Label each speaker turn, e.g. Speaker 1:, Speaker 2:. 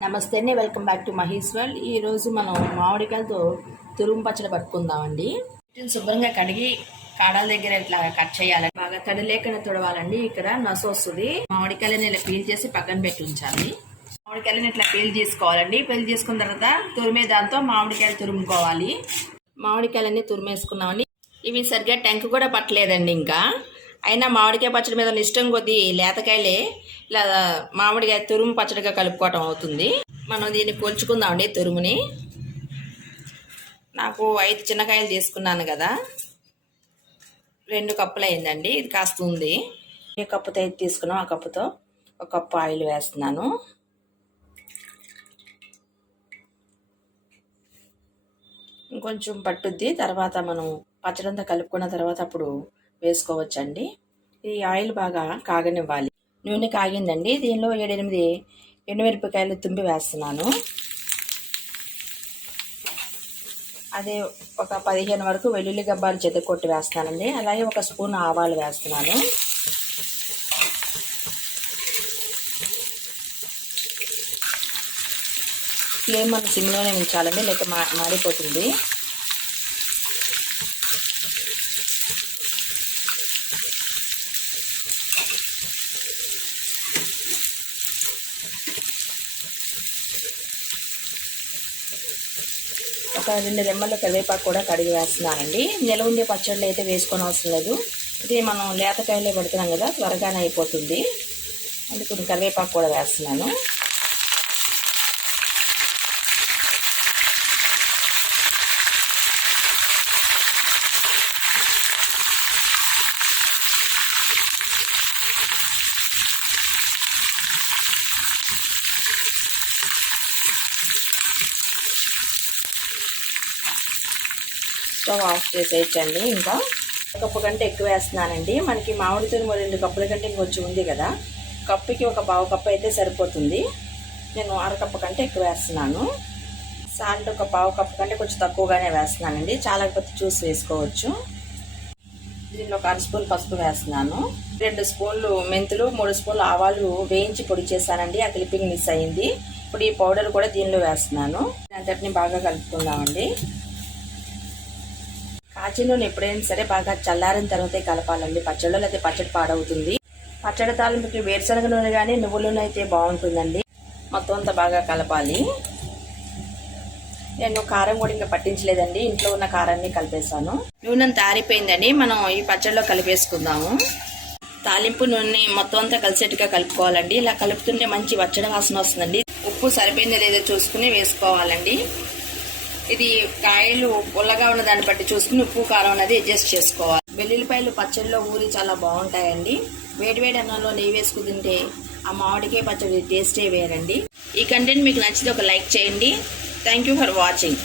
Speaker 1: నమస్తే అండి. Welcome back to Mahesh world. ఈ రోజు మనం మామిడికాయలతో తురుము పచ్చడి పట్టుకుందామండి. వీటిని శుభ్రంగా కడిగి కాడల దగ్గర ఇట్లా కట్ చేయాలి బాగా తడి లేకుండా తుడవాలండి ఇక్కడ నసు వస్తుంది మామిడికాయలని ఇలా పీల్ చేసి పక్కన పెట్టి ఉంచాలి. మామిడికాయలని ఇట్లా పీల్ చేసుకోవాలండి. పీల్ చేసుకున్న తర్వాత తురిమే దాంతో మామిడికాయలు తురుముకోవాలి. మామిడికాయలన్నీ తురిమేసుకున్నామండి. ఇవి సరిగ్గా టెంక్ కూడా పట్టలేదండి ఇంకా. అయినా మామిడికాయ పచ్చడి మీద ఇష్టం కొద్దీ లేతకాయలే ఇలా మామిడికాయ తురుము పచ్చడిగా కలుపుకోవటం అవుతుంది. మనం దీన్ని కొలుచుకుందామండి తురుముని. నాకు ఐదు చిన్నకాయలు తీసుకున్నాను కదా. రెండు కప్పులు అయిందండి ఇది కాస్త ఉంది. ఏ కప్పుతో అయితే తీసుకున్నాం ఆ కప్పుతో ఒక కప్పు ఆయిల్ వేస్తున్నాను. ఇంకొంచెం పట్టుద్ది తర్వాత మనం పచ్చడంతా కలుపుకున్న తర్వాత అప్పుడు వేసుకోవచ్చండి. ఈ ఆయిల్ బాగా కాగనివ్వాలి. నూనె కాగిందండి. దీనిలో ఏడెనిమిది ఎండుమిరపకాయలు తుంపి వేస్తున్నాను. అదే ఒక పదిహేను వరకు వెల్లుల్లి గబ్బాలు చెదకొట్టి వేస్తానండి. అలాగే ఒక స్పూన్ ఆవాలు వేస్తున్నాను. ఫ్లేమ్ మనం సిమ్లోనే ఉంచాలండి లేక మా మాడిపోతుంది. ఒక రెండు రెమ్మల కరివేపాకు కూడా కడిగి వేస్తున్నానండి. నిల ఉండే పచ్చళ్ళు అయితే వేసుకోని అవసరం లేదు. ఇది మనం లేతకాయలే పెడుతున్నాం కదా త్వరగానే అయిపోతుంది. అందుకు కరివేపాకు కూడా వేస్తున్నాను. స్టవ్ ఆఫ్ చేసేయచ్చండి ఇంకా. కప్పు కంటే ఎక్కువ వేస్తున్నానండి. మనకి మామిడి తురుము రెండు కప్పుల కంటే ఇంకొంచెం ఉంది కదా. కప్పుకి ఒక పావు కప్పు అయితే సరిపోతుంది. నేను అరకప్పు కంటే ఎక్కువ వేస్తున్నాను. సాల్ట్ ఒక పావు కప్పు కంటే కొంచెం తక్కువగానే వేస్తున్నానండి. చాలా కొద్ది చూసి వేసుకోవచ్చు. దీనిలో ఒక అర స్పూన్ పసుపు వేస్తున్నాను. రెండు స్పూన్లు మెంతులు మూడు స్పూన్లు ఆవాలు వేయించి పొడి చేశానండి. ఆ క్లిప్పింగ్ మిస్ అయింది. ఇప్పుడు ఈ పౌడర్ కూడా దీనిలో వేస్తున్నాను. అంతటిని బాగా కలుపుకుందామండి. కాచి నూనె ఎప్పుడైనా సరే బాగా చల్లారిన తర్వాతే కలపాలండి. పచ్చడిలో అయితే పచ్చడి పాడవుతుంది. పచ్చడి తాలింపుకి వేరుశనగ నూనె కానీ నువ్వుల నూనె అయితే బాగుంటుందండి. మొత్తం అంతా బాగా కలపాలి. నేను కారం కూడా ఇంకా పట్టించలేదండి. ఇంట్లో ఉన్న కారాన్ని కలిపేసాను నూనె తారిపోయిందండి మనం ఈ పచ్చడిలో కలిపేసుకుందాము. తాలింపు నూనె మొత్తం అంతా కలిసేట్టుగా కలుపుకోవాలండి. ఇలా కలుపుతుంటే మంచి పచ్చడి వాసన వస్తుందండి. ఉప్పు సరిపోయిందో లేదో చూసుకుని వేసుకోవాలండి. ఇది కాయలు పుల్లగా ఉన్న దాన్ని బట్టి చూసుకుని ఉప్పు కారం అనేది అడ్జస్ట్ చేసుకోవాలి. వెల్లుల్లిపాయలు పచ్చడిలో ఊరి చాలా బాగుంటాయండి. వేడివేడి అన్నంలో నెయ్యి వేసుకుని తింటే ఆ మామిడికాయ పచ్చడి టేస్టే వేరండి. ఈ కంటెంట్ మీకు నచ్చితే ఒక లైక్ చేయండి. Thank you for watching